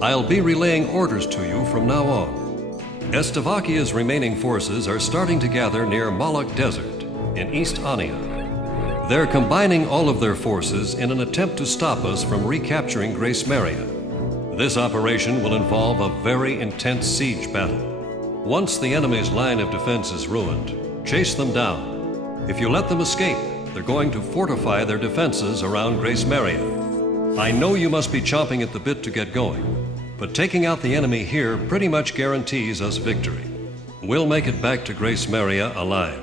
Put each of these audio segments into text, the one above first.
I'll be relaying orders to you from now on. Estevakia's remaining forces are starting to gather near Moloch Desert in East Ania. They're combining all of their forces in an attempt to stop us from recapturing Grace Maria. This operation will involve a very intense siege battle. Once the enemy's line of defense is ruined, chase them down. If you let them escape, they're going to fortify their defenses around Grace Maria. I know you must be chomping at the bit to get going, but taking out the enemy here pretty much guarantees us victory. We'll make it back to Grace Maria alive.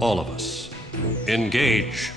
All of us. Engage.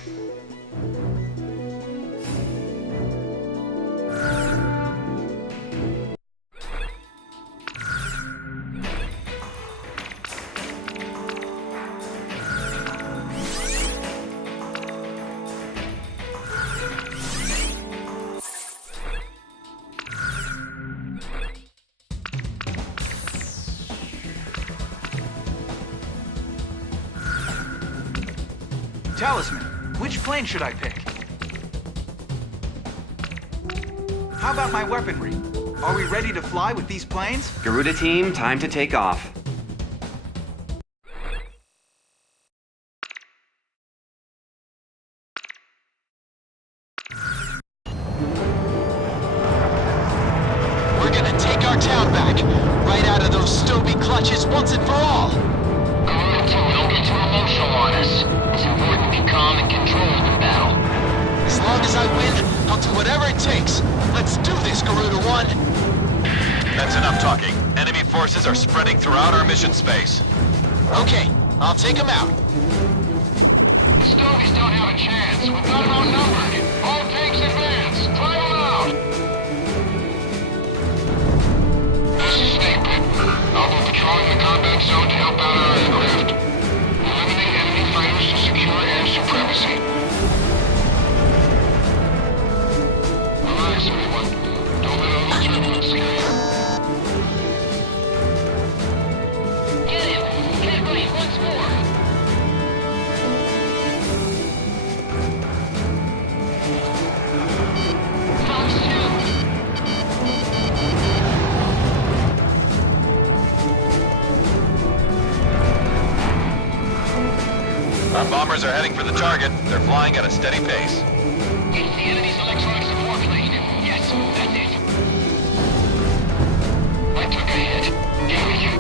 Talisman, which plane should I pick? How about my weaponry? Are we ready to fly with these planes? Garuda team, time to take off. We're gonna take our town back, right out of those Stoby clutches once and for all. Garuda team, don't get too emotional on us. It's important to be calm and controlled in battle. As long as I win, I'll do whatever it takes. Let's do this, Garuda 1. That's enough talking. Enemy forces are spreading throughout our mission space. Okay, I'll take them out. The Stogies don't have a chance. We've got them outnumbered. All tanks advance. Drive them out. This is Snake Pit. I'll be patrolling the combat zone to help out our aircraft. Eliminate enemy fighters to secure air supremacy. Relax, everyone. Don't let all the turbulence scare you. Get him! Get ready once more! Fox 2. Our bombers are heading for the target. They're flying at a steady pace. It's the enemy's electronic support plane. Yes, that's it. I took a hit. Get with you.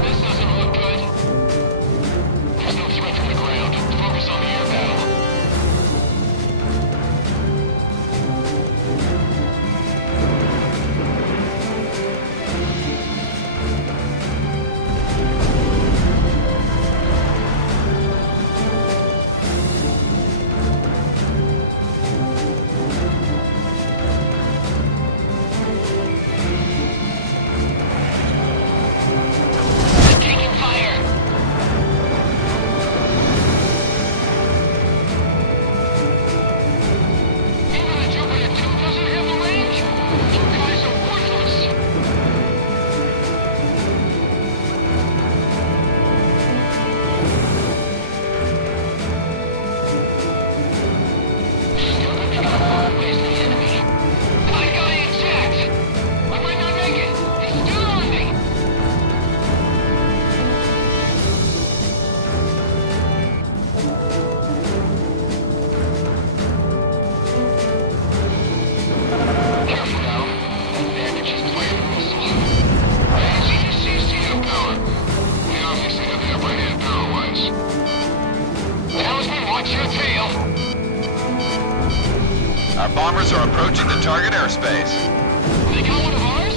This doesn't look good. There's no threat from the ground. Focus on the air battle. They're taking fire. Even the Jupiter 2 doesn't have the range. You guys are worthless. Still gonna try to find ways to the enemy. I got it intact. I might not make it. He's still on me. Careful now. That bandage is playing a whistle. CCO power. We obviously have the upper hand power-wise. Talisman, watch your tail. Our bombers are approaching the target airspace. They got one of ours?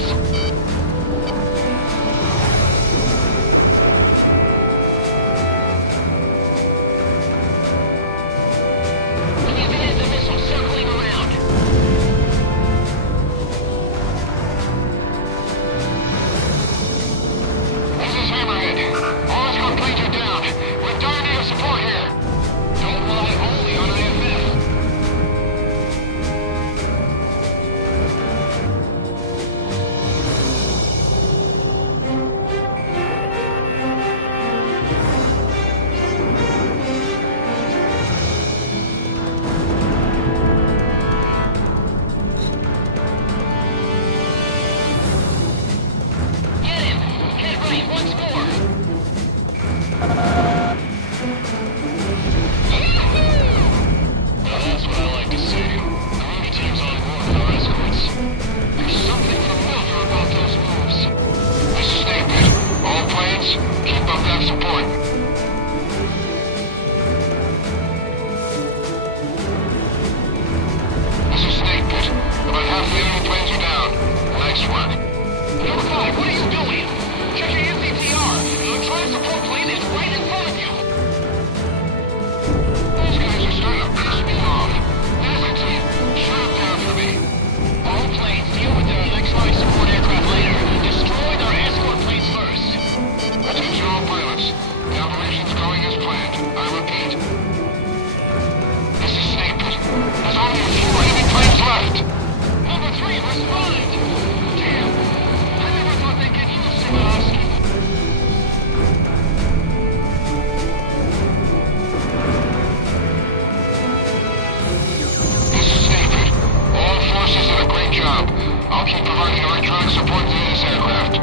We've had the missile circling around. This is Hammerhead. All is complete, your all pilots. The operation's going as planned. I repeat. This is Snake Pit. There's only a few enemy planes left. Number 3, respond! Damn. I never thought they'd get you, Simonowski. This is Snake Pit. All forces did a great job. I'll keep providing electronic support to this aircraft.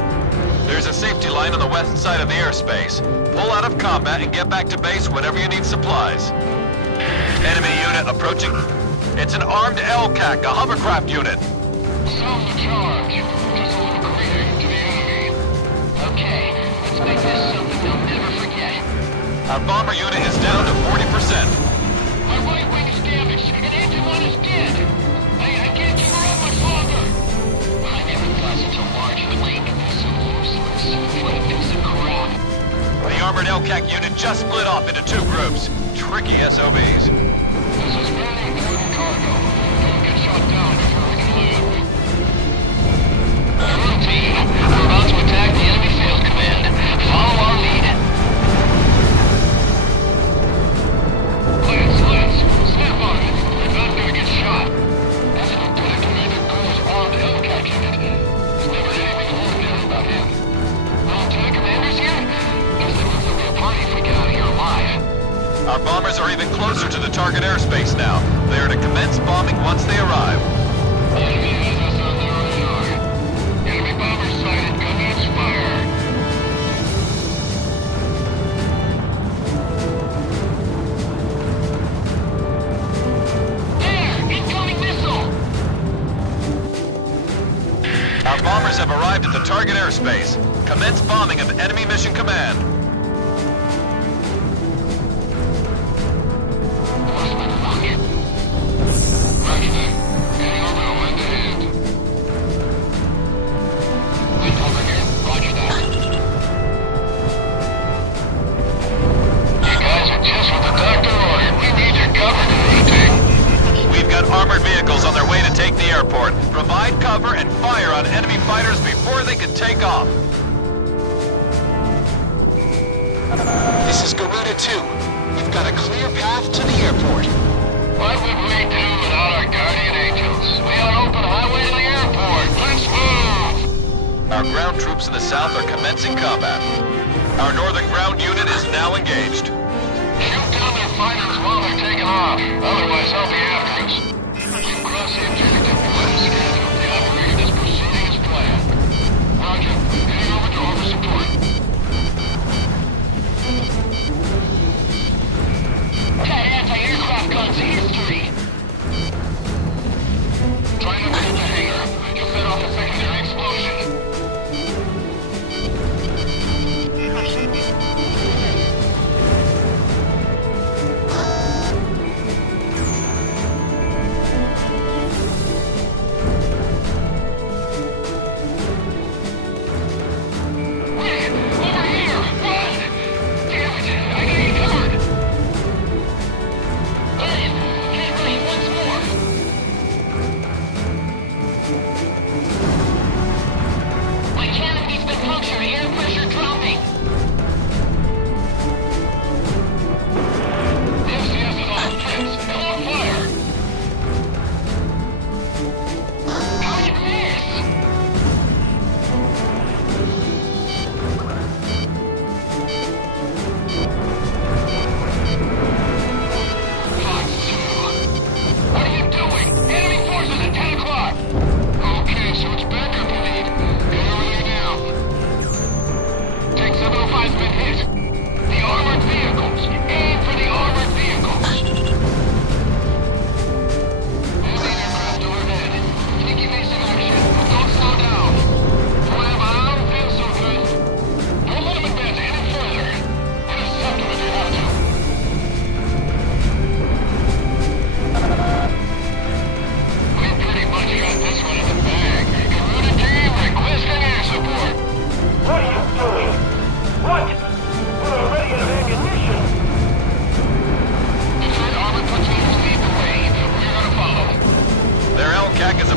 There's a safety line on the west side of the airspace. Pull out of combat and get back to base whenever you need supplies. Enemy unit approaching. It's an armed LCAC, a hovercraft unit. Sound the charge. Just a little greeting to the enemy. Okay, let's make this something they'll never forget. Our bomber unit is down to 40%. My right wing is damaged, and engine 1 is dead. I can't keep her up much longer. I never thought such a large plane could be so useless. What a piece of crap. The armored LCAC unit just split off into 2 groups. Tricky SOBs. This is very important cargo. Don't get shot down before we can land. Alert team, we're about to attack the enemy field command. Follow our lead. Lance, snap on it. We're not gonna get shot. That's Lieutenant Commander Gould's armed LCAC unit. There's never anything ordinary about him. The Lieutenant Commander's here? Guess there will be a party if we get out of here alive. Our bombers are even closer to the target airspace now. They are to commence bombing once they arrive. Enemy has us on their radar. Enemy bomber sighted. Gunmates fire. There! Incoming missile! Our bombers have arrived at the target airspace. Commence bombing of enemy mission command. Armored vehicles on their way to take the airport. Provide cover and fire on enemy fighters before they can take off. This is Garuda 2. We've got a clear path to the airport. What would we do without our guardian angels? We have an open highway to the airport. Let's move! Our ground troops in the south are commencing combat. Our northern ground unit is now engaged. Shoot down their fighters while they're taking off. Otherwise, they'll be after us. We've crossed the objective. We're scheduled. The operation is proceeding as planned. Roger. Heading over to offer support. That anti-aircraft gun's history. Try not to hit the hangar. You'll set off a secondary explosion.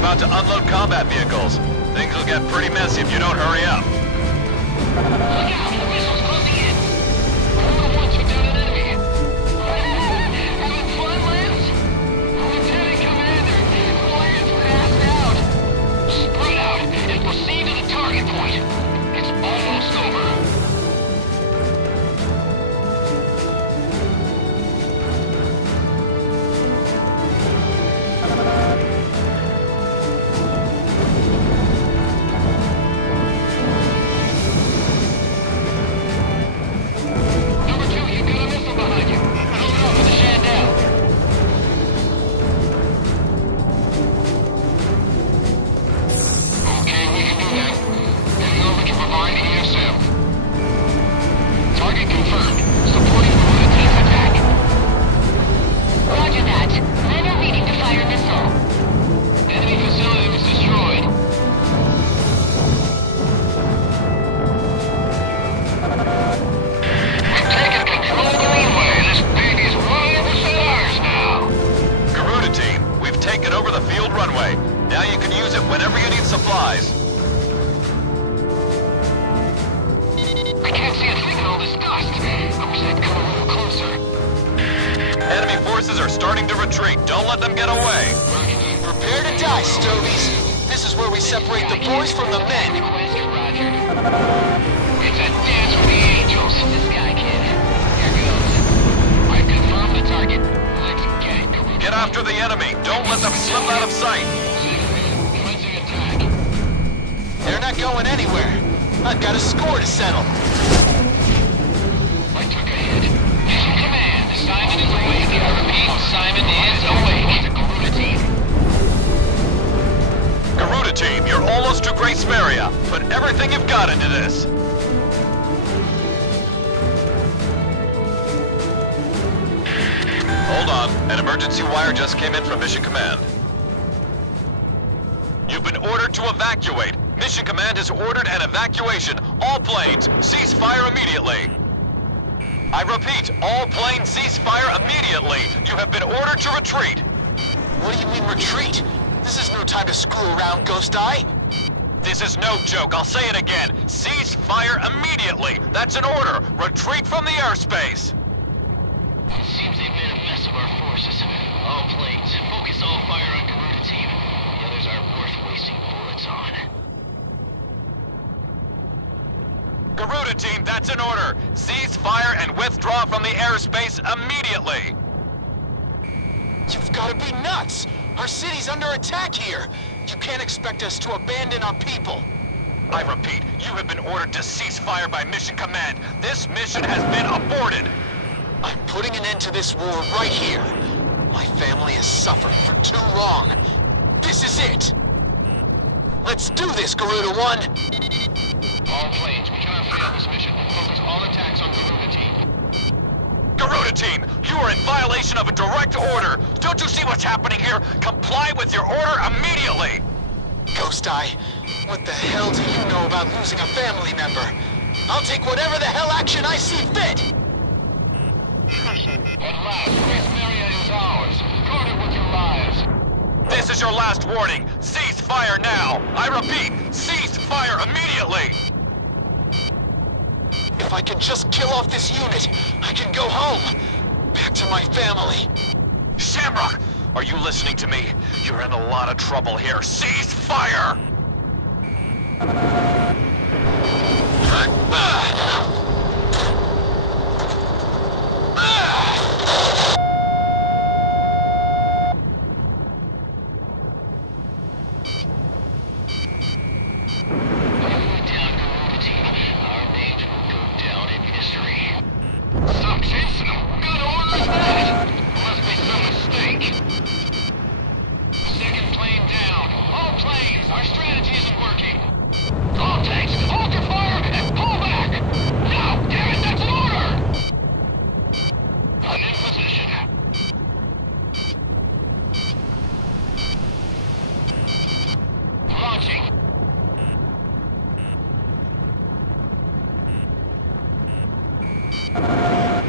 about to unload combat vehicles. Things will get pretty messy if you don't hurry up. Look out! The missile's closing in! said come a little closer. Enemy forces are starting to retreat. Don't let them get away. Prepare to die, Stovies. This is where we separate the boys from the men. Request, Roger. It's a dance with the angels. This guy, kid. Here goes. I've confirmed the target. Let's get it, Karuna. Get after the enemy. Don't let them slip out of sight. Commencing attack. They're not going anywhere. I've got a score to settle. I took a hit. Mission command. Simon is awake. I repeat, Simon is awake. The Karuna team. Garuda team, you're almost to Grace Maria. Put everything you've got into this. Hold on. An emergency wire just came in from Mission Command. You've been ordered to evacuate. Mission Command has ordered an evacuation. All planes, cease fire immediately. I repeat, all planes cease fire immediately. You have been ordered to retreat. What do you mean retreat? This is no time to screw around, Ghost Eye. This is no joke. I'll say it again. Cease fire immediately. That's an order. Retreat from the airspace. It seems they've made a mess of our forces. All planes, focus all fire on Karuna team. The others aren't worth wasting bullets on. Garuda team, that's an order. Cease fire and withdraw from the airspace immediately. You've got to be nuts! Our city's under attack here! You can't expect us to abandon our people! I repeat, you have been ordered to cease fire by Mission Command. This mission has been aborted. I'm putting an end to this war right here. My family has suffered for too long. This is it! Let's do this, Garuda 1! All planes, we cannot fail this mission. Focus all attacks on Karuna team. Garuda team, you are in violation of a direct order. Don't you see what's happening here? Comply with your order immediately. Ghost Eye, what the hell do you know about losing a family member? I'll take whatever the hell action I see fit! At last, Grace Maria is ours. Guard it with your lives. This is your last warning. Cease fire now. I repeat, cease fire immediately. If I can just kill off this unit, I can go home. Back to my family. Shamrock, are you listening to me? You're in a lot of trouble here. Cease fire!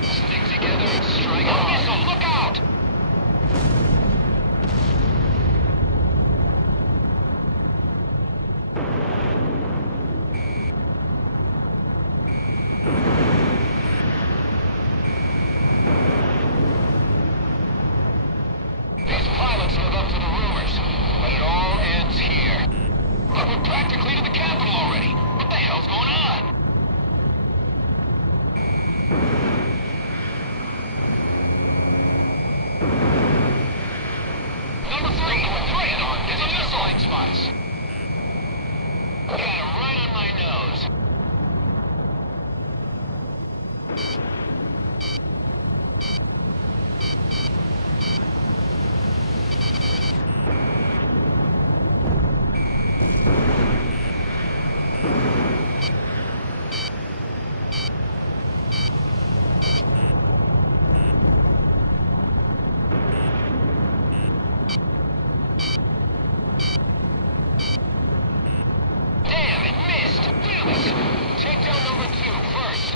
Stick together and strike hard. Missile, look out! These pilots live up to the rumors, but it all ends here. But we're practically to the capital already. What the hell's going on? Number 3, get on. Get the missile flight spots. Got him right on my nose. Damn, it missed! Damn it! Take down number 2 first.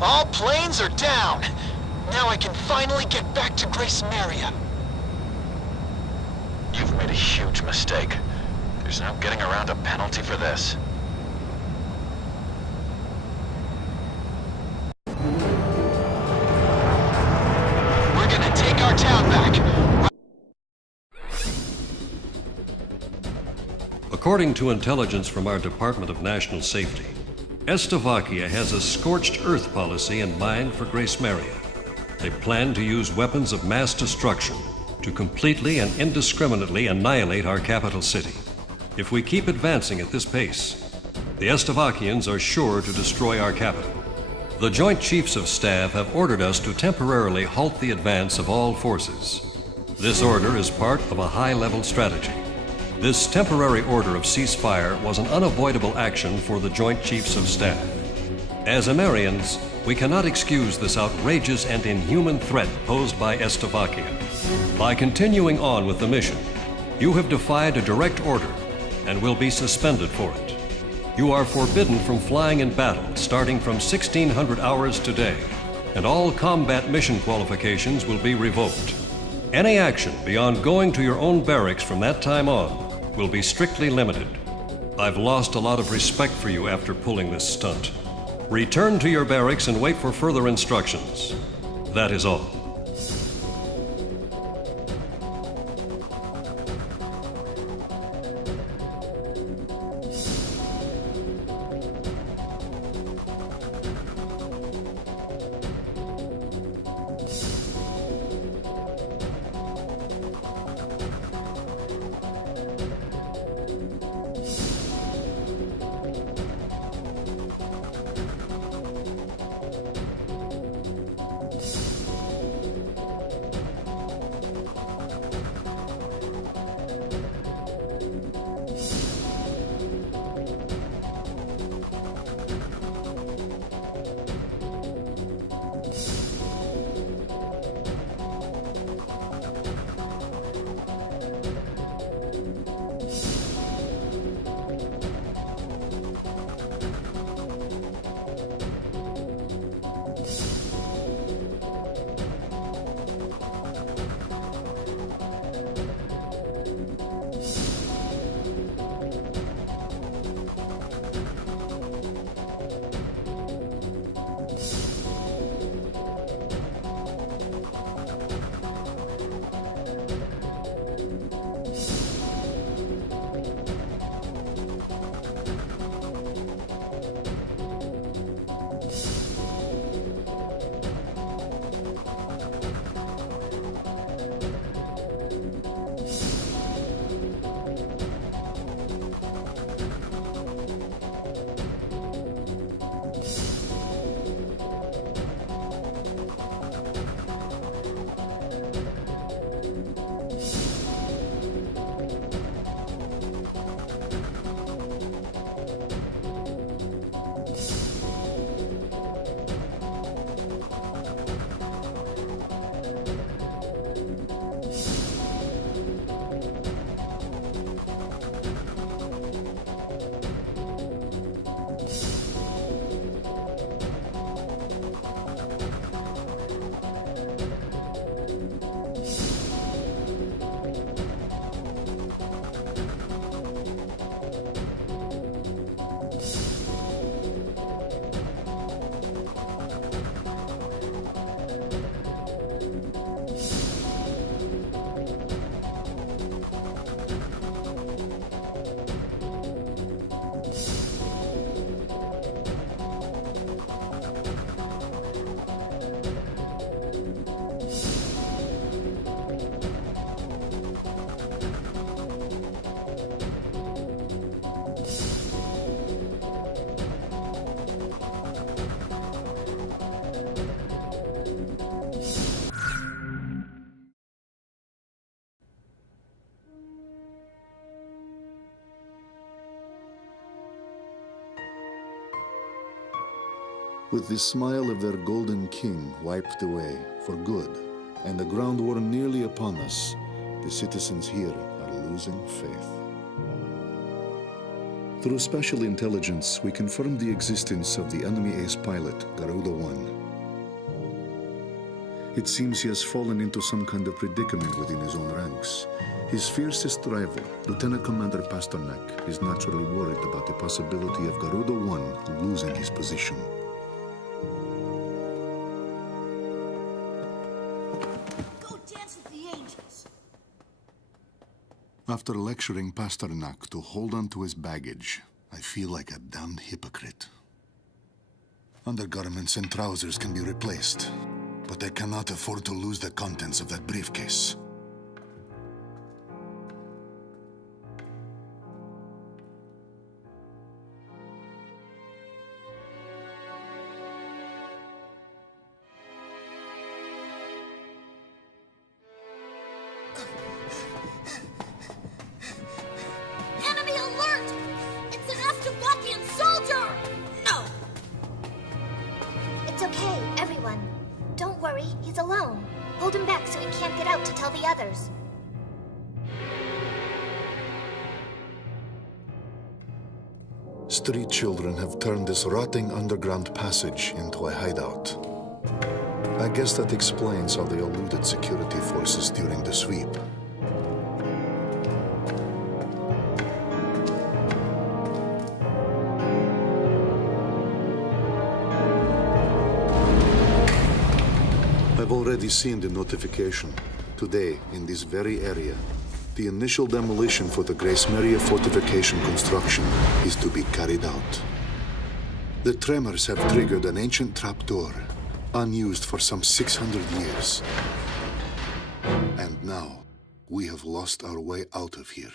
All planes are down. Now I can finally get back to Grace Maria. You've made a huge mistake. There's no getting around a penalty for this. We're gonna take our town back. According to intelligence from our Department of National Safety, Slovakia has a scorched earth policy in mind for Grace Maria. They plan to use weapons of mass destruction to completely and indiscriminately annihilate our capital city. If we keep advancing at this pace, the Slovakians are sure to destroy our capital. The Joint Chiefs of Staff have ordered us to temporarily halt the advance of all forces. This order is part of a high-level strategy. This temporary order of ceasefire was an unavoidable action for the Joint Chiefs of Staff. As Americans, we cannot excuse this outrageous and inhuman threat posed by Slovakia. By continuing on with the mission, you have defied a direct order and will be suspended for it. You are forbidden from flying in battle starting from 1600 hours today, and all combat mission qualifications will be revoked. Any action beyond going to your own barracks from that time on will be strictly limited. I've lost a lot of respect for you after pulling this stunt. Return to your barracks and wait for further instructions. That is all. With the smile of their golden king wiped away for good, and the ground war nearly upon us, the citizens here are losing faith. Through special intelligence, we confirmed the existence of the enemy ace pilot, Garuda-1. It seems he has fallen into some kind of predicament within his own ranks. His fiercest rival, Lieutenant Commander Pasternak, is naturally worried about the possibility of Garuda-1 losing his position. Go dance with the angels! After lecturing Pasternak to hold on to his baggage, I feel like a damned hypocrite. Undergarments and trousers can be replaced, but I cannot afford to lose the contents of that briefcase. Enemy alert! It's an Astavakian soldier! No! It's okay, everyone. Don't worry, he's alone. Hold him back so he can't get out to tell the others. Street children have turned this rotting underground passage into a hideout. I guess that explains how they eluded security forces during the sweep. I've already seen the notification. Today, in this very area, the initial demolition for the Grace Maria fortification construction is to be carried out. The tremors have triggered an ancient trapdoor, unused for some 600 years. And now, we have lost our way out of here.